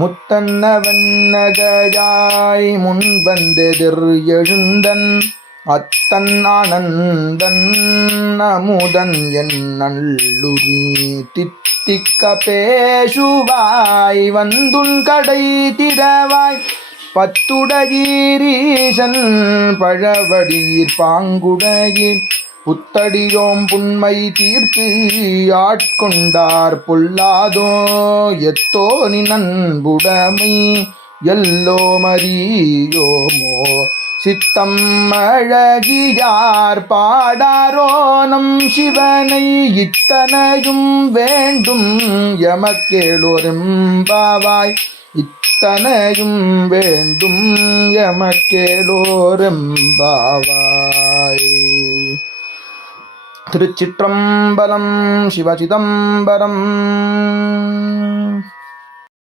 முத்தன்னவன் நகையாய் முன்வந்தெதிர் எழுந்தன் அத்தன் ஆனந்தன் அமுதன் என் நல்லுரி தித்திக்க பேசுவாய் வந்துன் கடை திறவாய் பத்துடகீரீசன் பழவடீர் பாங்குடகீர் புத்தடியோம் புன்மை தீர்த்து ஆட்கொண்டார் பொல்லாதோ எத்தோ நீ நண்புடமை எல்லோ மறியோமோ சித்தம் அழகியார் பாடாரோ நம் சிவனை இத்தனையும் வேண்டும் எமக்கேளோரெம்பாவாய் இத்தனையும் வேண்டும் எமக்கேளோரெம்பாவாய். திருச்சிற்றம்பலம். சிவசிதம்பரம்.